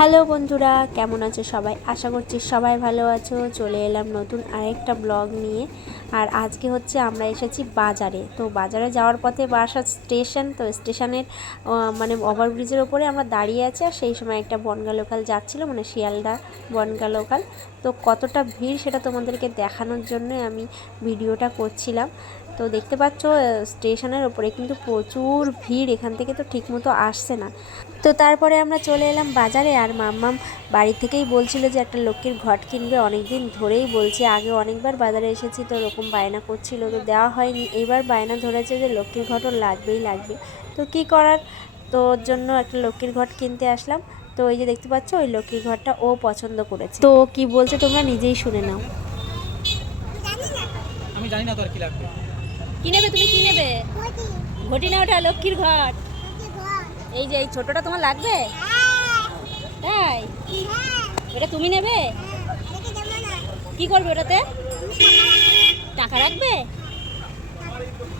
Hello বন্ধুরা, কেমন আছো সবাই? আশা করছি সবাই ভালো আছো। চলে এলাম নতুন আরেকটা ব্লগ নিয়ে। আর আজকে হচ্ছে আমরা এসেছি বাজারে। তো বাজারে যাওয়ার পথে বারাসাত স্টেশন, তো স্টেশনের মানে ওভারব্রিজের ওপরে আমরা দাঁড়িয়ে আছি। আর সেই সময় একটা বনগা লোকাল যাচ্ছিল মানে শিয়ালদা বনগা লোকাল। তো কতটা ভিড় সেটা তোমাদেরকে দেখানোর জন্য আমি ভিডিওটা করছিলাম। তো দেখতে পাচ্ছ স্টেশনের ওপরে কিন্তু প্রচুর ভিড়, এখান থেকে তো ঠিকমতো আসছে না। তো তারপরে আমরা চলে এলাম বাজারে, আর মাম্মাম বাড়ি থেকেই বলছিল যে একটা লক্ষ্মীর ঘট কিনবে অনেক দিন ধরেই বলছে, আগে অনেকবার বাজারে এসেছি, তো ওরকম বায়না করছিল, তো দেওয়া হয়নি। এবার বায়না ধরেছে যে লক্ষ্মীর ঘটও লাগবেই লাগবে। তো কি করার? তো ওর জন্য একটা লক্ষ্মীর ঘট কিনতে আসলাম। তো এই যে দেখতে পাচ্ছ, ওই লক্ষ্মীর ঘরটা ও পছন্দ করেছে। তো কি বলছে তোমরা নিজেই শুনে নাও। আমি জানি না তোর কি লাগবে। কি নেবে তুমি কি নেবে? ঘটি। না ওটা লক্ষ্মীর ঘট। এই যে এই ছোটটা তোমার লাগবে? তাই? এটা তুমি নেবে? কি করবে ওটাতে? টাকা রাখবে।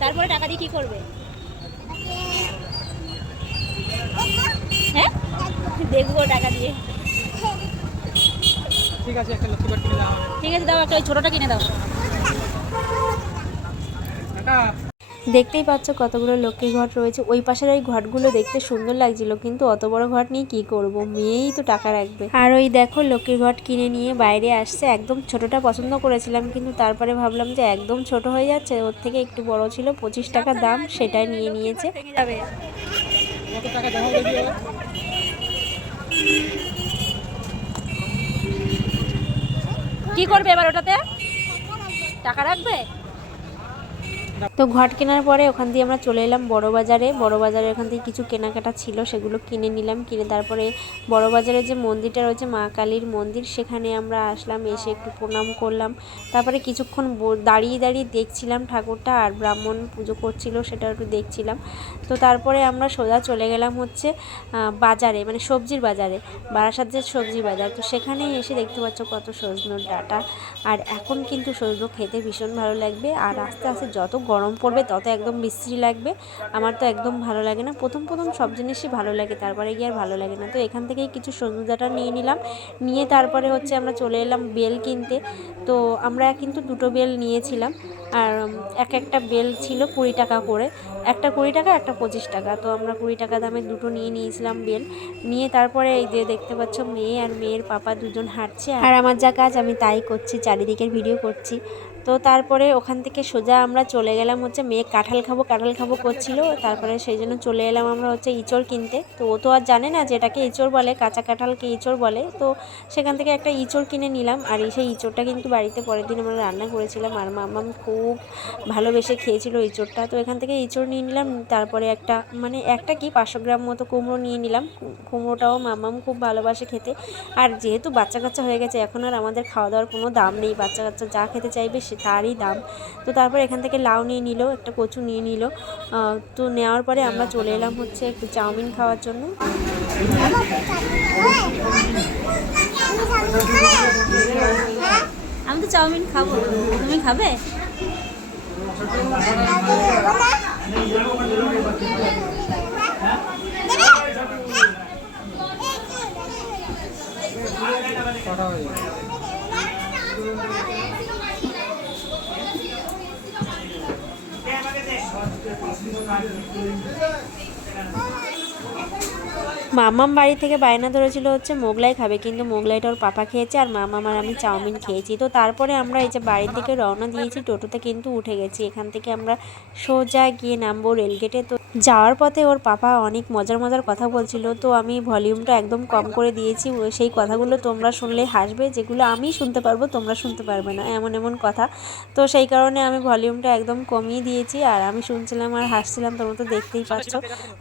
তারপরে টাকা দিয়ে কি করবে? হ্যাঁ? দেখব টাকা দিয়ে। ঠিক আছে একটা লক্ষ্মী বার কিনে দাও। ঠিক আছে দাও একটা ওই ছোটোটা কিনে দাও। দেখতেই পাচ্ছ কতগুলো লক্ষ্মীর ঘট রয়েছে। ওই পাশের ওই ঘটগুলো দেখতে সুন্দর লাগছিল, কিন্তু অত বড় ঘট নিয়ে কি করব? মেয়েই তো টাকা রাখবে। আর ওই দেখো লক্ষ্মীর ঘট কিনে নিয়ে বাইরে আসছে। একদম ছোটটা পছন্দ করেছিলাম, কিন্তু তারপরে ভাবলাম যে একদম ছোট হয়ে যাচ্ছে। ওর থেকে একটু বড় ছিল, পঁচিশ টাকা দাম, সেটাই নিয়ে নিয়েছে। কি করবে এবার ওটাতে? টাকা রাখবে? তো ঘট কেনার পরে ওখান দিয়ে আমরা চলে এলাম বড় বাজারে বড় বাজারে ওখান থেকে কিছু কেনাকাটা ছিল, সেগুলো কিনে নিলাম, কিনে তারপরে বড় বাজারে যে মন্দিরটা রয়েছে, মা কালীর মন্দির, সেখানে আমরা আসলাম, এসে একটু প্রণাম করলাম। তারপরে কিছুক্ষণ দাঁড়িয়ে দাঁড়িয়ে দেখছিলাম ঠাকুরটা আর ব্রাহ্মণ পুজো করছিল, সেটা একটু দেখছিলাম। তো তারপরে আমরা সোজা চলে গেলাম হচ্ছে বাজারে মানে সবজির বাজারে বারাসাত যে সবজি বাজার। তো সেখানে এসে দেখতে পাচ্ছ কত সজনোর ডাটা। আর এখন কিন্তু সজনো খেতে ভীষণ ভালো লাগবে। আর আস্তে আস্তে যত গরম পড়বে, তত একদম বিশ্রী লাগবে। আমার তো একদম ভালো লাগে না। প্রথম প্রথম সব জিনিসই ভালো লাগে, তারপরে গিয়ে আর ভালো লাগে না। তো এখান থেকেই কিছু সজনো ডাটা নিয়ে নিলাম। নিয়ে তারপরে হচ্ছে আমরা চলে এলাম বেল কিনতে। তো আমরা কিন্তু দুটো বেল নিয়েছিলাম। আর এক একটা বেল ছিল কুড়ি টাকা করে। একটা কুড়ি টাকা, একটা পঁচিশ টাকা। তো আমরা কুড়ি টাকা দামে দুটো নিয়ে নিয়েছিলাম বেল। নিয়ে তারপরে এই যে দেখতে পাচ্ছ, মেয়ে আর মেয়ের পাপা দুজন হাঁটছে। আর আমার যা কাজ, আমি তাই করছি, চারিদিকের ভিডিও করছি। তো তারপরে ওখান থেকে সোজা আমরা চলে গেলাম হচ্ছে মেয়ে কাঁঠাল খাব কাঁঠাল খাব করছিল। তারপরে সেই জন্য চলে এলাম আমরা হচ্ছে ইঁচড় কিনতে। তো ও তো আর জানে না যে এটাকে ইঁচড় বলে, কাঁচা কাঁঠালকে ইঁচড় বলে। তো সেখান থেকে একটা ইঁচড় কিনে নিলাম। আর সেই ইঁচড়টা কিন্তু বাড়িতে পরের দিন আমরা রান্না করেছিলাম। আর মামাম খুব ভালোবেসে খেয়েছিল ইঁচড়টা। তো এখান থেকে ইঁচড় নিয়ে নিলাম। তারপরে একটা মানে একটা কি, পাঁচশো গ্রাম মতো কুমড়ো নিয়ে নিলাম। কুমড়োটাও মামাম খুব ভালোবাসে খেতে। আর যেহেতু বাচ্চা কাচ্চা হয়ে গেছে, এখন আর আমাদের খাওয়া দাওয়ার কোনো দাম নেই। বাচ্চা কাচ্চা যা খেতে চাইবে সে তারই দাম। তো তারপর এখান থেকে লাউ নিয়ে নিল একটা কচু নিয়ে নিল। তো নেওয়ার পরে আমরা চলে এলাম হচ্ছে একটু চাউমিন খাওয়ার জন্য। আমি তো চাউমিন খাব। তুমি খাবে? মামাম বাড়ি থেকে বায়না ধরেছিল হচ্ছে মোগলাই খাবে, কিন্তু মোগলাইটা ওর পাপা খেয়েছে আর মামাম আর আমি চাউমিন খেয়েছি। তো তারপরে আমরা এই যে বাড়ির দিকে রওনা দিয়েছি, টোটোতে কিন্তু উঠে গেছি। এখান থেকে আমরা সোজা গিয়ে নামবো রেলগেটে। তো যাওয়ার পথে ওর পাপা অনেক মজার মজার কথা বলছিল, তো আমি ভলিউমটা একদম কম করে দিয়েছি। সেই কথাগুলো তোমরা শুনলে হাসবে, যেগুলো আমি শুনতে পারব তোমরা শুনতে পারবে না, এমন এমন কথা। তো সেই কারণে আমি ভলিউমটা একদম কমিয়ে দিয়েছি, আর আমি শুনছিলাম আর হাসছিলাম, তোমরা তো দেখতেই পাচ্ছ।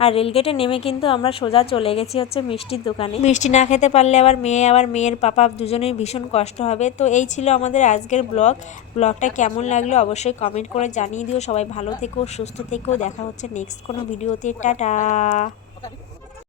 আর রেলগেটে নেমে কিন্তু আমরা সোজা চলে গেছি হচ্ছে মিষ্টির দোকানে। মিষ্টি না খেতে পারলে আবার মেয়ে, আবার মেয়ের পাপা দুজনেই ভীষণ কষ্ট হবে। তো এই ছিল আমাদের আজকের ব্লগ। ব্লগটা কেমন লাগল অবশ্যই কমেন্ট করে জানিয়ে দিও। সবাই ভালো থেকো, সুস্থ থেকো। দেখা হচ্ছে নেক্সট কোনো ভিডিওতে টাটা।